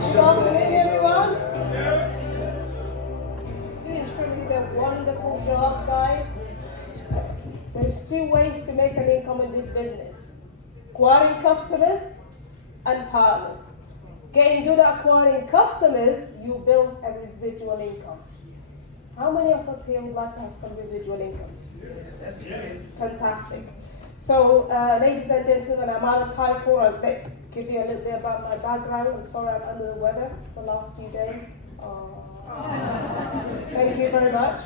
Good afternoon, everyone. You truly did a wonderful job, guys. There's two ways to make an income in this business: acquiring customers and partners. Getting good at acquiring customers, you build a residual income. How many of us here would like to have some residual income? Yes. Fantastic. So, ladies and gentlemen, I'm out of time for I'll give you a little bit about my background. I'm sorry I'm under the weather the last few days. Thank you very much.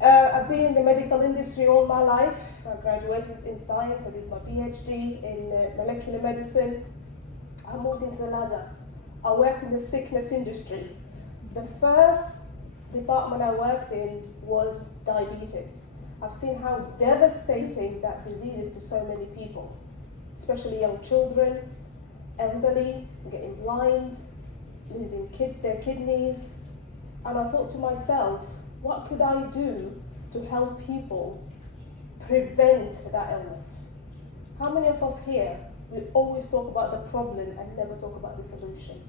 I've been in the medical industry all my life. I graduated in science. I did my PhD in molecular medicine. I moved into the ladder. I worked in the sickness industry. The first department I worked in was diabetes. I've seen how devastating that disease is to so many people, especially young children, elderly, getting blind, losing their kidneys. And I thought to myself, what could I do to help people prevent that illness? How many of us here, we always talk about the problem and never talk about the solution?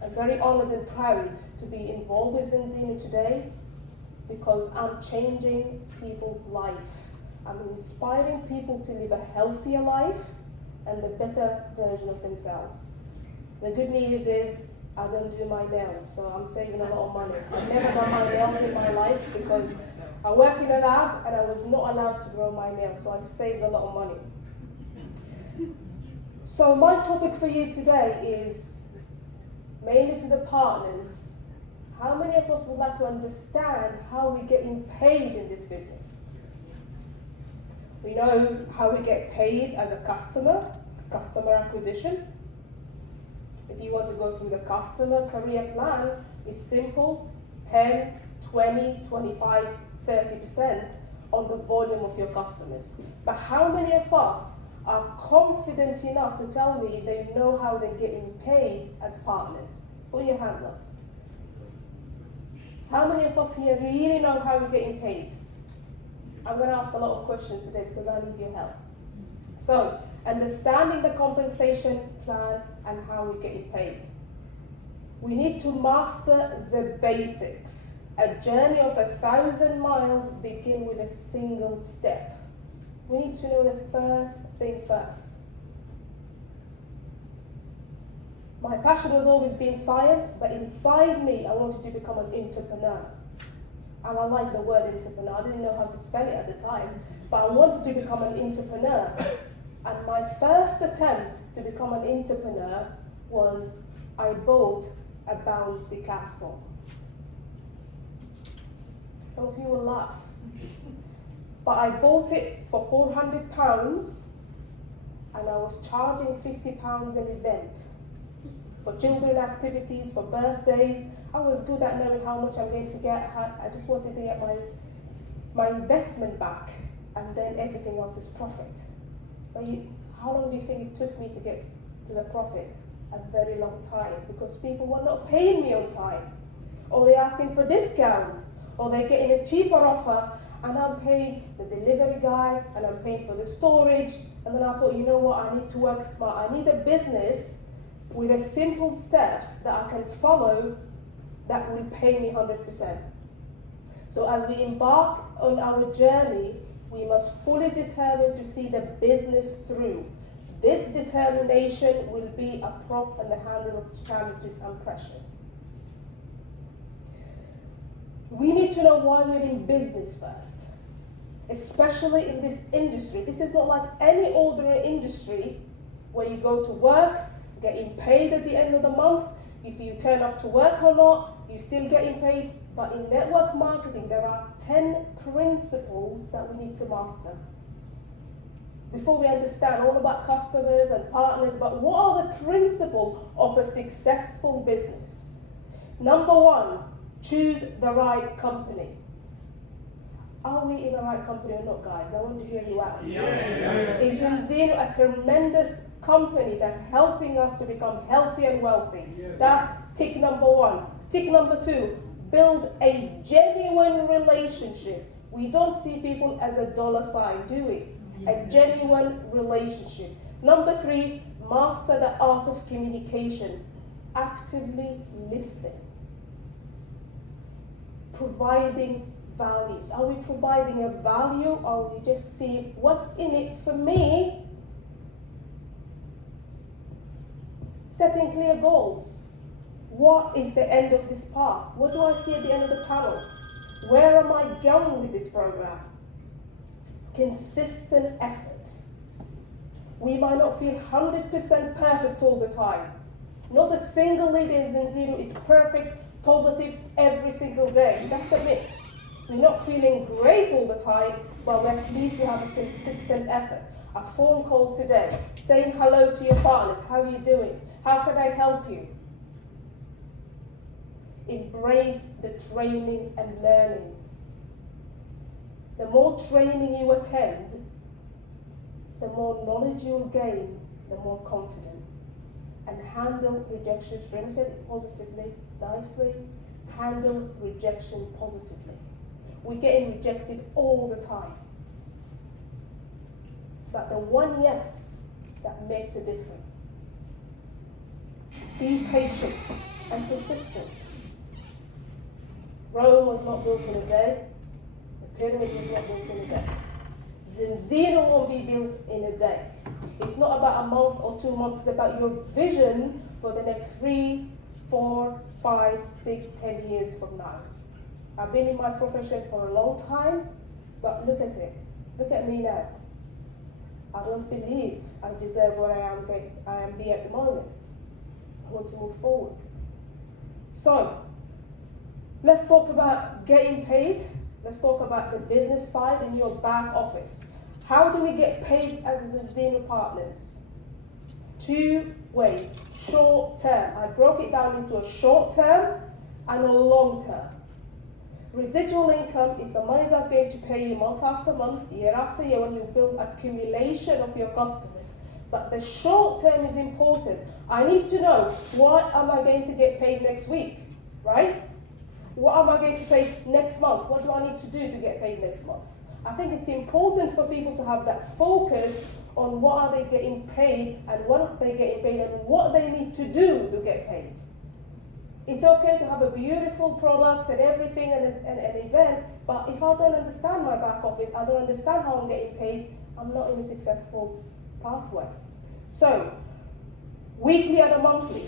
I'm very honored and proud to be involved with Zinzino today, because I'm changing people's life. I'm inspiring people to live a healthier life and a better version of themselves. The good news is I don't do my nails, so I'm saving a lot of money. I've never done my nails in my life because I work in a lab and I was not allowed to grow my nails, so I saved a lot of money. So my topic for you today is mainly to the partners. How many of us would like to understand how we're getting paid in this business? We know how we get paid as a customer acquisition. If you want to go through the customer career plan, it's simple: 10, 20, 25, 30% on the volume of your customers. But how many of us are confident enough to tell me they know how they're getting paid as partners? Put your hands up. How many of us here really know how we're getting paid? I'm going to ask a lot of questions today because I need your help. So, understanding the compensation plan and how we're getting paid. We need to master the basics. A journey of 1,000 miles begins with a single step. We need to know the first thing first. My passion was always been science, but inside me, I wanted to become an entrepreneur. And I like the word entrepreneur. I didn't know how to spell it at the time, but I wanted to become an entrepreneur. And my first attempt to become an entrepreneur was I bought a bouncy castle. Some of you will laugh. But I bought it for £400 and I was charging £50 an event. For children activities, for birthdays. I was good at knowing how much I'm going to get. I just wanted to get my investment back, and then everything else is profit. But how long do you think it took me to get to the profit? A very long time, because people were not paying me on time. Or they're asking for discount, or they're getting a cheaper offer, and I'm paying the delivery guy, and I'm paying for the storage. And then I thought, you know what, I need to work smart. I need a business with the simple steps that I can follow that will pay me 100%. So as we embark on our journey, we must fully determine to see the business through. This determination will be a prop in the handle of challenges and pressures. We need to know why we're in business first, especially in this industry. This is not like any ordinary industry where you go to work, getting paid at the end of the month. If you turn up to work or not, you're still getting paid. But in network marketing, there are 10 principles that we need to master. Before we understand all about customers and partners, but what are the principles of a successful business? Number one, choose the right company. Are we in the right company or not, guys? I want to hear you out. Is Zinzino a tremendous company that's helping us to become healthy and wealthy? That's tick number one. Tick number two, build a genuine relationship. We don't see people as a dollar sign, do we? A genuine relationship. Number three, master the art of communication, actively listening, providing values. Are we providing a value, or are we just seeing what's in it for me? Setting clear goals. What is the end of this path? What do I see at the end of the tunnel? Where am I going with this program? Consistent effort. We might not feel 100% perfect all the time. Not a single leader in Zinzino is perfect, positive every single day. That's a myth. We're not feeling great all the time, but at least we have a consistent effort. A phone call today, saying hello to your partners. How are you doing? How can I help you? Embrace the training and learning. The more training you attend, the more knowledge you'll gain, the more confident. And handle rejection. Remember, said it positively, nicely. Handle rejection positively. We're getting rejected all the time. But the one yes that makes a difference. Be patient and persistent. Rome was not built in a day. The pyramid was not built in a day. Zinzino won't be built in a day. It's not about a month or 2 months. It's about your vision for the next 3, 4, 5, 6, 10 years from now. I've been in my profession for a long time, but look at it. Look at me now. I don't believe I deserve where I am be at the moment. I want to move forward. So, let's talk about getting paid. Let's talk about the business side in your back office. How do we get paid as Zinzino partners? 2 ways. Short term. I broke it down into a short term and a long term. Residual income is the money that's going to pay you month after month, year after year, when you build accumulation of your customers. But the short term is important. I need to know, what am I going to get paid next week, right? What am I going to pay next month? What do I need to do to get paid next month? I think it's important for people to have that focus on what are they getting paid and what are they getting paid and what they need to do to get paid. It's okay to have a beautiful product and everything and an event, but if I don't understand my back office, I don't understand how I'm getting paid, I'm not in a successful pathway. So, weekly and a monthly.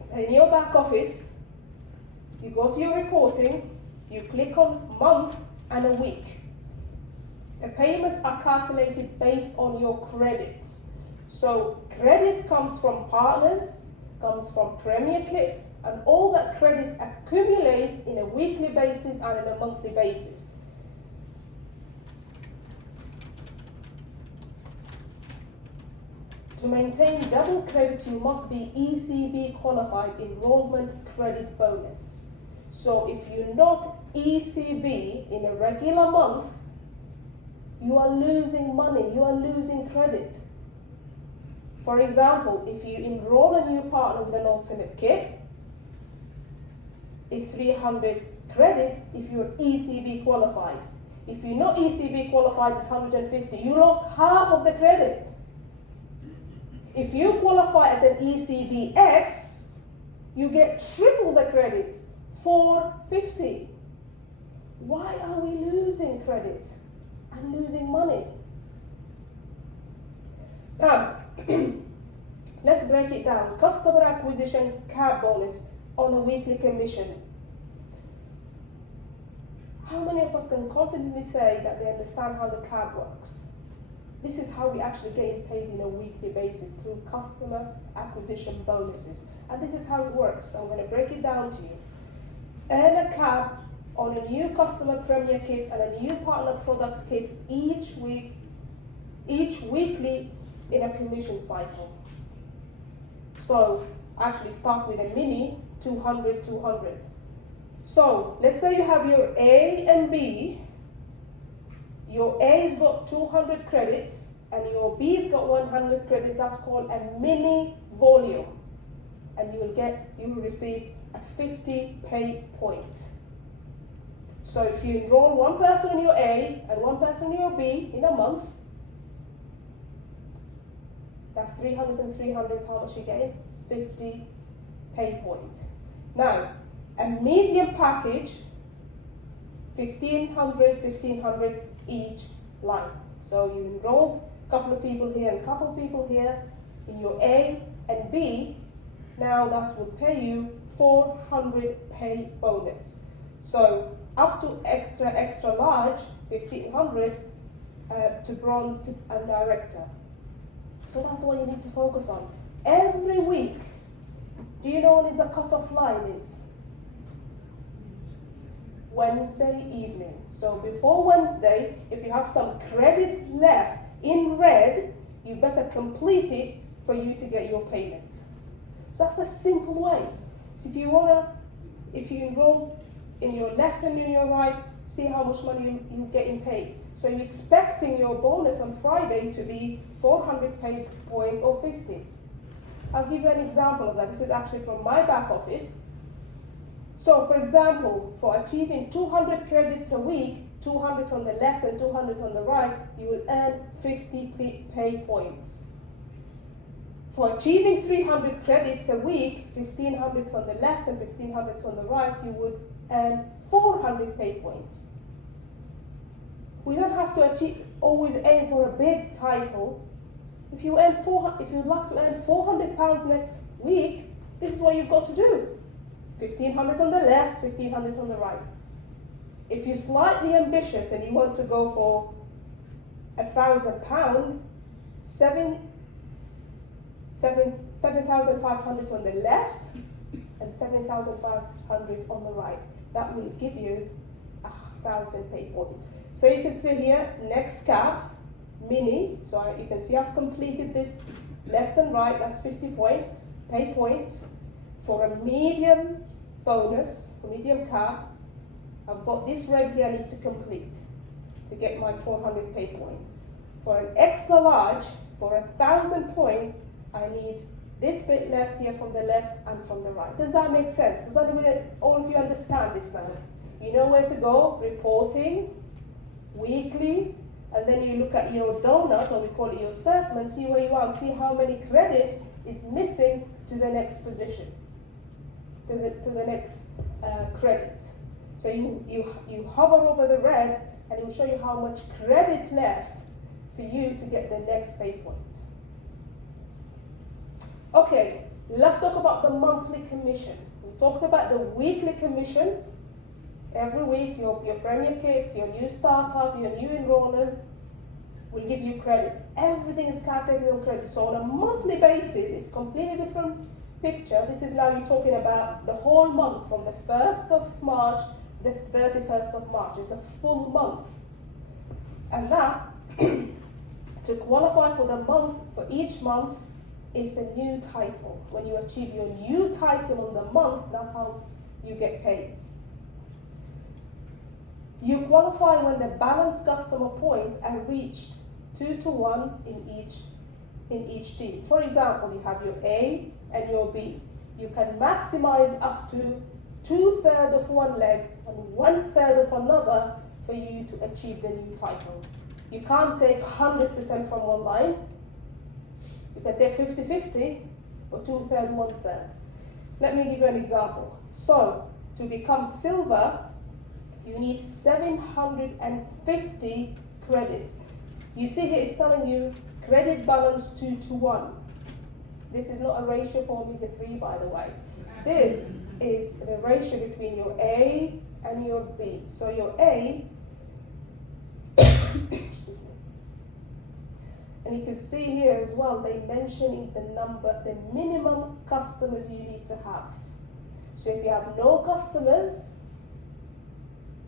So in your back office, you go to your reporting, you click on month and a week. The payments are calculated based on your credits. So credit comes from partners, comes from Premier Kits, and all that credits accumulate in a weekly basis and in a monthly basis. To maintain double credit, you must be ECB qualified, enrollment credit bonus. So if you're not ECB in a regular month, you are losing money, you are losing credit. For example, if you enroll a new partner with an alternate kit, it's 300 credits if you're ECB qualified. If you're not ECB qualified, it's 150. You lost half of the credit. If you qualify as an ECBX, you get triple the credit, 450. Why are we losing credit and losing money? Now, let's break it down. Customer acquisition CAB bonus on a weekly commission. How many of us can confidently say that they understand how the CAB works? This is how we actually get paid on a weekly basis, through customer acquisition bonuses. And this is how it works. So I'm going to break it down to you. Earn a CAB on a new customer Premier kit and a new partner product kit each weekly in a commission cycle. So actually start with a mini 200, 200. So let's say you have your A and B. Your A's got 200 credits and your B's got 100 credits. That's called a mini volume. And you will receive a 50 pay point. So if you enroll one person in your A and one person in your B in a month, That's 300 and 300, how much you getting? 50 pay point. Now, a medium package, 1500 each line. So you enrolled a couple of people here and a couple of people here in your A and B. Now that will pay you 400 pay bonus. So up to extra large, 1500 to bronze and director. So that's what you need to focus on. Every week, do you know when is the cutoff line is? Wednesday evening. So before Wednesday, if you have some credits left in red, you better complete it for you to get your payment. So that's a simple way. So if you enroll in your left and in your right, see how much money you're getting paid. So you're expecting your bonus on Friday to be 400 pay point or 50. I'll give you an example of that. This is actually from my back office. So for example, for achieving 200 credits a week, 200 on the left and 200 on the right, you will earn 50 pay points. For achieving 300 credits a week, 1500 on the left and 1500 on the right, you would earn 400 pay points. We don't have to always aim for a big title. If you'd like to earn £400 next week, this is what you've got to do. 1500 on the left, 1500 on the right. If you're slightly ambitious and you want to go for £1,000, 7,500 on the left and 7,500 on the right. That will give you 1,000 pay points. So you can see here, next cap, mini. So you can see I've completed this left and right. That's 50 pay points. For a medium bonus, for medium cap, I've got this red here I need to complete to get my 400 pay point. For an extra large, for 1,000 point, I need this bit left here from the left and from the right. Does that make sense? Does all of you understand this now? You know where to go, reporting, weekly, and then you look at your donut, or we call it your circle, and see where you are and see how many credit is missing to the next position, to the next credit. So you hover over the red and it will show you how much credit left for you to get the next pay point. Okay, let's talk about the monthly commission. We talked about the weekly commission. Every week, your premier kids, your new startup, your new enrollers will give you credit. Everything is calculated on credit. So on a monthly basis, it's a completely different picture. This is now you're talking about the whole month from the 1st of March to the 31st of March. It's a full month. And that, to qualify for the month, for each month, is a new title. When you achieve your new title on the month, that's how you get paid. You qualify when the balanced customer points are reached 2 to 1 in each team. For example, you have your A and your B. You can maximize up to 2/3 of one leg and 1/3 of another for you to achieve the new title. You can't take 100% from one line. You can take 50-50 or 2/3, 1/3. Let me give you an example. So, to become silver, you need 750 credits. You see here it's telling you credit balance 2 to 1. This is not a ratio for omega-3, by the way. This is the ratio between your A and your B. So your A, and you can see here as well, they mention the minimum customers you need to have. So if you have no customers,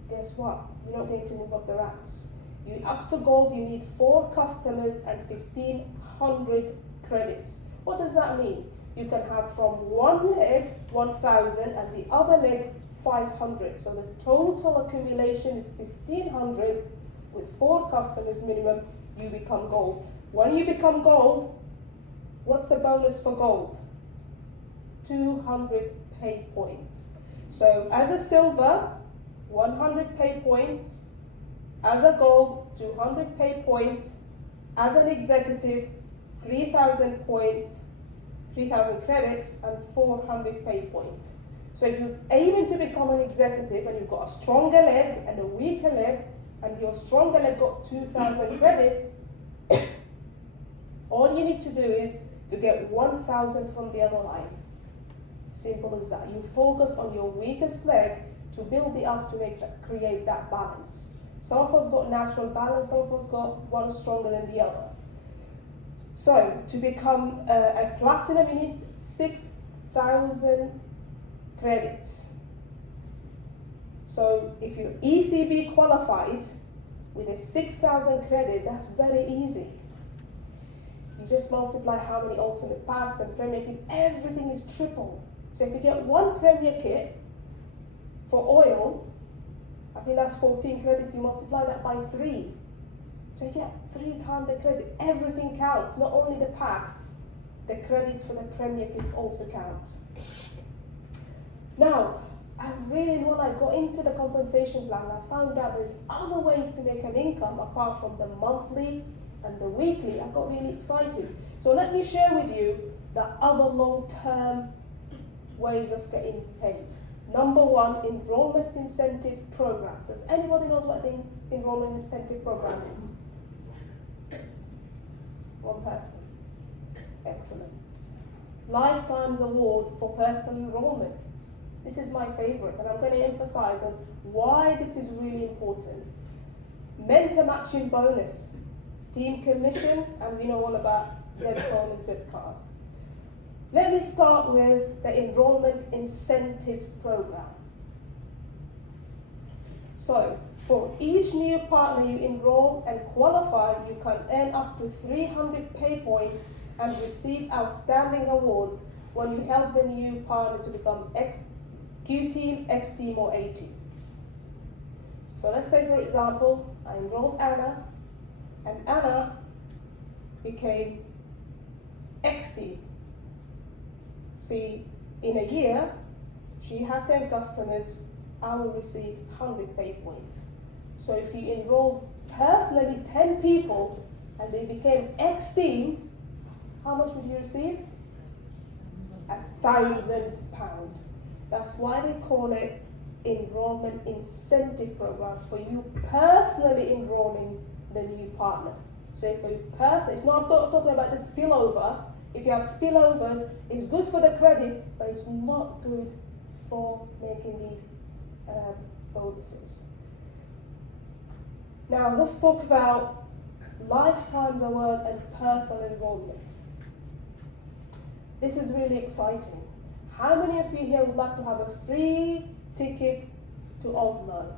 guess what? You're not going to move up the ranks. Up to gold, you need 4 customers and 1,500 credits. What does that mean? You can have from one leg 1,000 and the other leg 500. So the total accumulation is 1,500 with 4 customers minimum. You become gold. When you become gold, what's the bonus for gold? 200 pay points. So as a silver, 100 pay points. As a gold, 200 pay points. As an executive, 3,000 points, 3,000 credits, and 400 pay points. So if you're aiming to become an executive and you've got a stronger leg and a weaker leg, and your stronger leg got 2,000 credit, all you need to do is to get 1,000 from the other line. Simple as that. You focus on your weakest leg to build it up to create that balance. Some of us got natural balance, some of us got one stronger than the other. So to become a platinum, you need 6,000 credits. So if you're ECB qualified with a 6,000 credit, that's very easy. You just multiply how many ultimate packs and Premier Kit, everything is triple. So if you get one Premier Kit for oil, I think that's 14 credit, you multiply that by 3. So you get 3 times the credit. Everything counts, not only the packs, the credits for the Premier Kits also count. Now, when I got into the compensation plan, I found out there's other ways to make an income apart from the monthly and the weekly. I got really excited. So let me share with you the other long-term ways of getting paid. Number 1, enrollment incentive program. Does anybody knows what the enrollment incentive program is? One person. Excellent. Lifetime's award for personal enrollment. This is my favorite, and I'm going to emphasize on why this is really important. Mentor matching bonus, team commission, and we know all about Z-Phone and Z-Cars. Let me start with the enrollment incentive program. So, for each new partner you enroll and qualify, you can earn up to 300 pay points and receive outstanding awards when you help the new partner to become Q team, X team, or A team. So let's say, for example, I enrolled Anna, and Anna became X team. See, in a year, she had 10 customers, I will receive 100 pay points. So if you enroll personally 10 people and they became X team, how much would you receive? £1,000. That's why they call it enrollment incentive program, for you personally enrolling the new partner. So if you personally, it's not talking about the spillover. If you have spillovers, it's good for the credit, but it's not good for making these bonuses. Now let's talk about lifetime's award and personal enrollment. This is really exciting. How many of you here would like to have a free ticket to Oslo?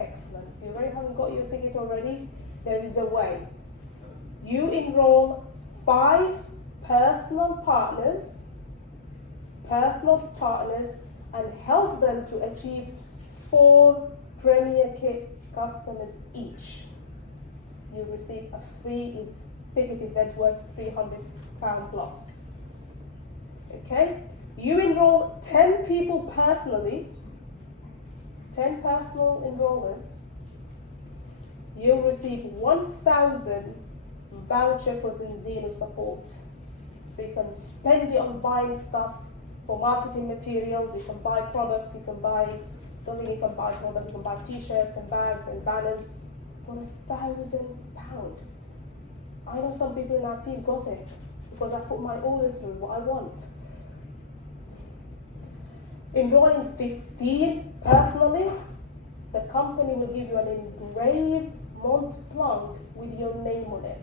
Excellent. If you haven't got your ticket already, there is a way. You enroll 5 personal partners, and help them to achieve 4 Premier Kit customers each. You receive a free ticket event worth £300 plus. Okay? You enroll 10 people personally, 10 personal enrollment, you'll receive 1,000 voucher for Zinzino support. So you can spend it on buying stuff for marketing materials, you can buy products, you can buy product, you can buy t-shirts and bags and banners for £1,000. I know some people in our team got it because I put my order through what I want. Enrolling 15 personally, the company will give you an engraved Mont Blanc with your name on it.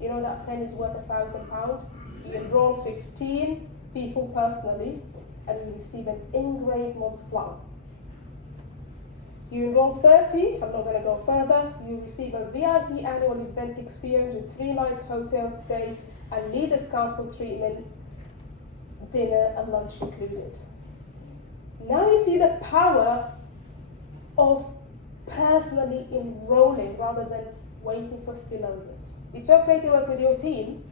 You know that pen is worth £1,000. You enroll 15 people personally, and you receive an engraved Mont Blanc. You enroll 30, I'm not going to go further, you receive a VIP annual event experience with 3 nights hotel stay and leaders council treatment, dinner and lunch included. Now you see the power of personally enrolling rather than waiting for spillovers. It's okay to work with your team,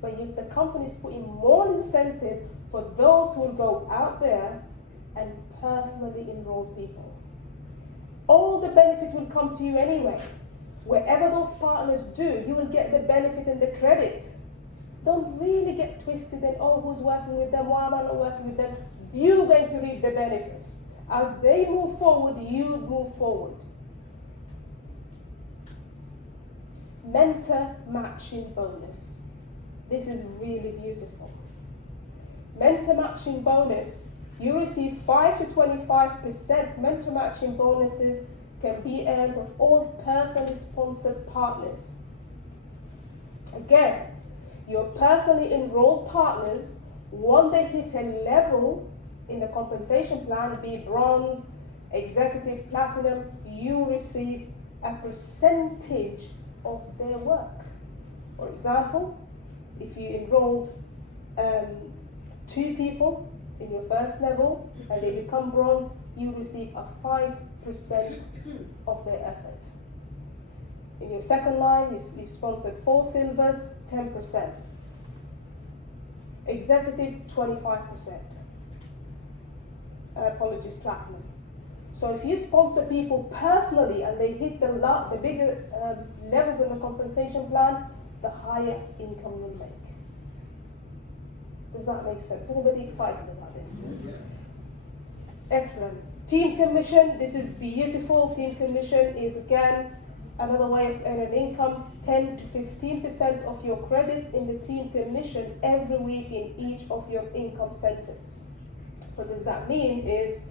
but the company is putting more incentive for those who will go out there and personally enroll people. All the benefit will come to you anyway. Wherever those partners do, you will get the benefit and the credit. Don't really get twisted and, oh, who's working with them? Why am I not working with them? You're going to reap the benefit. As they move forward, you move forward. Mentor matching bonus. This is really beautiful. Mentor matching bonus. You receive 5 to 25% mentor matching bonuses can be earned of all personally sponsored partners. Again, your personally enrolled partners, once they hit a level in the compensation plan, be bronze, executive, platinum, you receive a percentage of their work. For example, if you enrolled 2 people in your first level and they become bronze, you receive a 5% of their effort. In your second line, you sponsored 4 silvers, 10%. Executive, 25%. Apologies, platinum. So if you sponsor people personally and they hit the bigger levels in the compensation plan, the higher income you'll make. Does that make sense? Anybody excited about this? Yeah. Excellent. Team commission, this is beautiful. Team commission is again another way of earning income. 10 to 15% of your credit in the team commission every week in each of your income centers. What does that mean is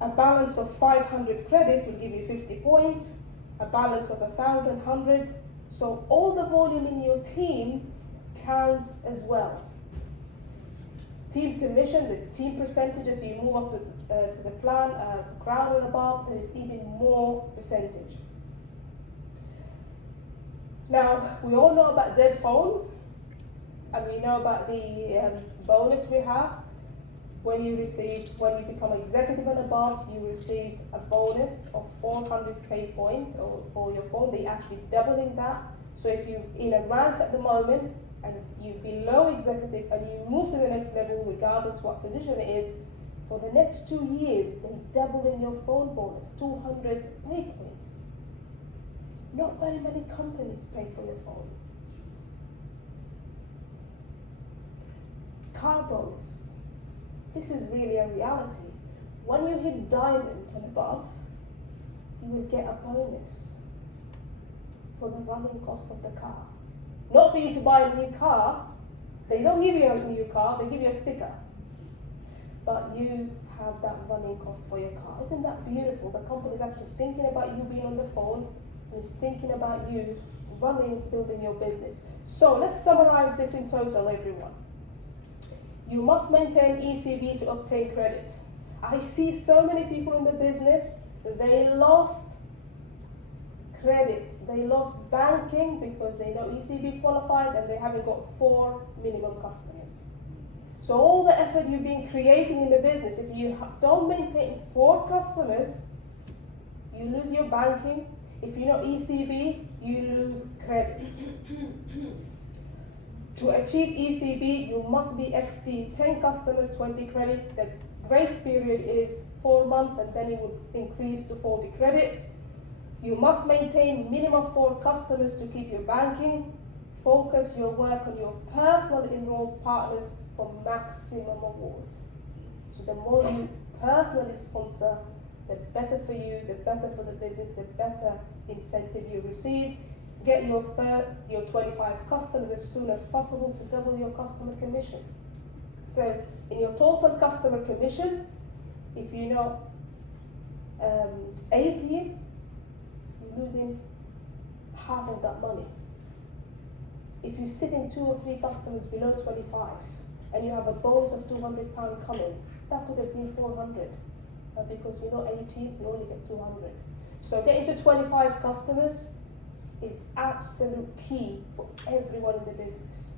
a balance of 500 credits will give you 50 points, a balance of 1,000, 100. So all the volume in your team count as well. Team commission, there's team percentages. You move up to the plan, crown and above, there is even more percentage. Now, we all know about Z phone, and we know about the bonus we have. When you become executive and above, you receive a bonus of 400k points for your phone. They actually doubling that. So if you're in a rank at the moment and you're below executive and you move to the next level, regardless what position it is, for the next 2 years, they doubling your phone bonus, 200 pay points. Not very many companies pay for your phone. Car bonus. This is really a reality. When you hit diamond and above, you will get a bonus for the running cost of the car. Not for you to buy a new car. They don't give you a new car, they give you a sticker. But you have that running cost for your car. Isn't that beautiful? The company is actually thinking about you being on the phone and is thinking about you building your business. So let's summarize this in total, everyone. You must maintain ECB to obtain credit. I see so many people in the business, they lost credits. They lost banking because they know ECB qualified and they haven't got 4 minimum customers. So all the effort you've been creating in the business, if you don't maintain 4 customers, you lose your banking. If you know ECB, you lose credit. To achieve ECB, you must be XT 10 customers, 20 credit. The grace period is 4 months and then it will increase to 40 credits. You must maintain minimum 4 customers to keep your banking. Focus your work on your personally enrolled partners for maximum award. So the more you personally sponsor, the better for you, the better for the business, the better incentive you receive. Get your 25 customers as soon as possible to double your customer commission. So in your total customer commission, if you know 80, you're losing half of that money. If you sit in 2 or 3 customers below 25 and you have a bonus of £200 coming, that could have been 400. But because you know 80, you only get 200. So getting to 25 customers is absolute key for everyone in the business.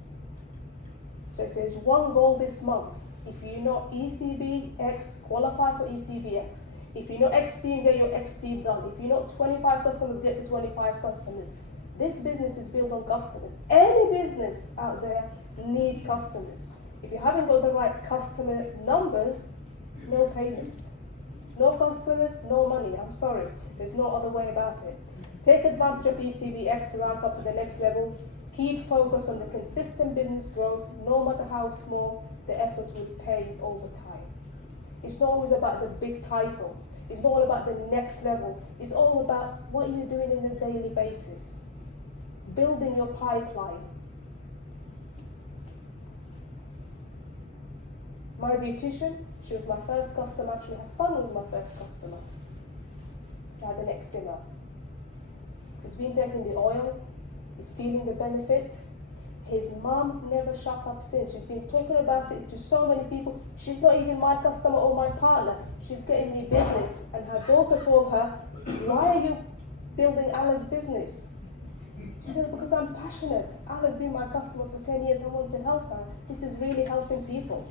So if there's one goal this month, if you know ECBX, qualify for ECBX. If you know X team, get your X team done. If you know 25 customers, get to 25 customers. This business is built on customers. Any business out there needs customers. If you haven't got the right customer numbers, no payment. No customers, no money. I'm sorry. There's no other way about it. Take advantage of ECBX to rank up to the next level. Keep focus on the consistent business growth, no matter how small, the effort will pay over time. It's not always about the big title. It's not all about the next level. It's all about what you're doing on a daily basis. Building your pipeline. My beautician, she was my first customer. Actually, her son was my first customer. I had an eczema. He's been taking the oil. He's feeling the benefit. His mum never shut up since. She's been talking about it to so many people. She's not even my customer or my partner. She's getting me business. And her daughter told her, why are you building Ala's business? She said, because I'm passionate. Ala's been my customer for 10 years. I want to help her. This is really helping people.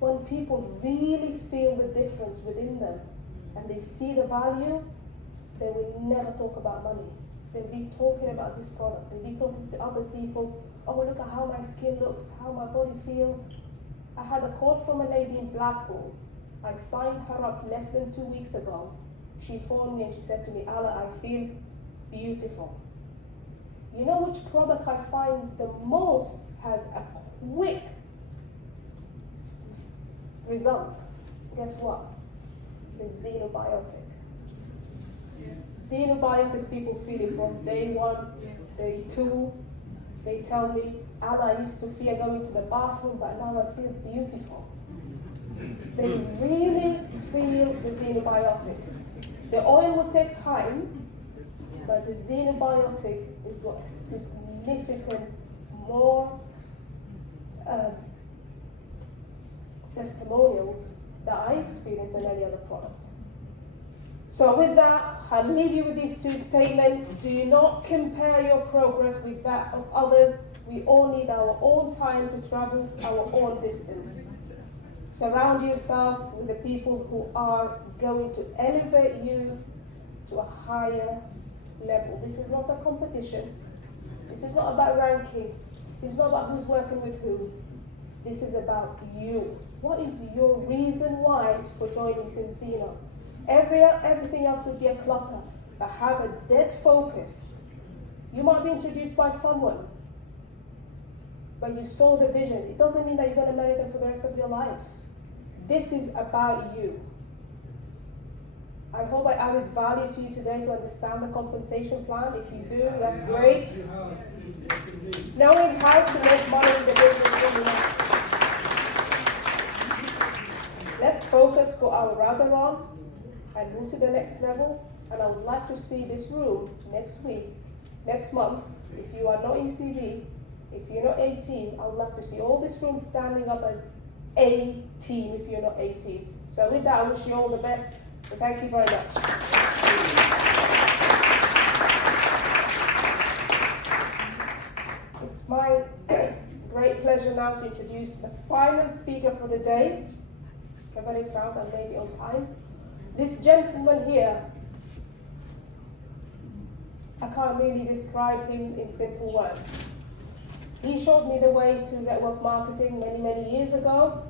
When people really feel the difference within them and they see the value, they will never talk about money. They'll be talking about this product. They'll be talking to other people. Oh, look at how my skin looks, how my body feels. I had a call from a lady in Blackpool. I signed her up less than 2 weeks ago. She phoned me and she said to me, Ala, I feel beautiful. You know which product I find the most has a quick result? Guess what? The xenobiotic. Xenobiotic, people feel it from day one, day two. They tell me, Ala, I used to fear going to the bathroom, but now I feel beautiful. They really feel the xenobiotic. The oil will take time, but the xenobiotic is got significant more testimonials that I experience than any other product. So with that, I'll leave you with these two statements. Do not compare your progress with that of others. We all need our own time to travel our own distance. Surround yourself with the people who are going to elevate you to a higher level. This is not a competition. This is not about ranking. This is not about who's working with who. This is about you. What is your reason why for joining Zinzino? Everything else would be a clutter, but have a dead focus. You might be introduced by someone, but you saw the vision. It doesn't mean that you're going to marry them for the rest of your life. This is about you. I hope I added value to you today to understand the compensation plan. If you do, that's great. Knowing how to make money in the business. Let's focus, go our radar on, and move to the next level. And I would like to see this room next week, next month. If you are not ECB, if you're not 18, I would like to see all this room standing up as a team if you're not 18. So with that, I wish you all the best. So thank you very much. It's my great pleasure now to introduce the final speaker for the day. I'm very proud I made it on time. This gentleman here, I can't really describe him in simple words. He showed me the way to network marketing many years ago,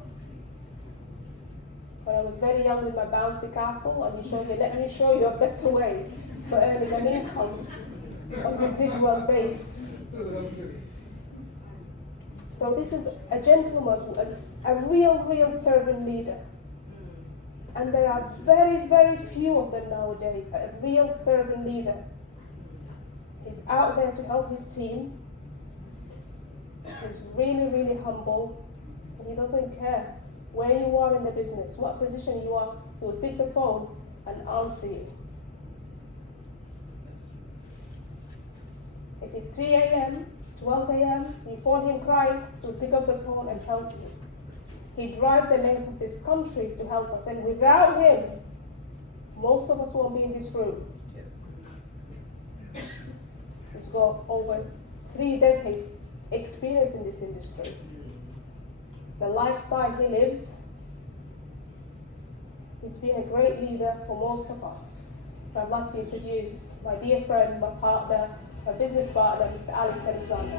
when I was very young with my bouncy castle, and he showed me, let me show you a better way for earning an income on residual base. So this is a gentleman who is a real servant leader. And there are very few of them nowadays, a real servant leader. He's out there to help his team. He's really humble, and he doesn't care where you are in the business, what position you are. He will pick the phone and answer you. If it's 3 a.m., 12 a.m., you phone him crying, he'll pick up the phone and help you. He drives the length of this country to help us, and without him, most of us won't be in this room. He's got over 3 decades experience in this industry. The lifestyle he lives, he's been a great leader for most of us. I'd like to introduce my dear friend, my partner, my business partner, Mr. Alex Alexander.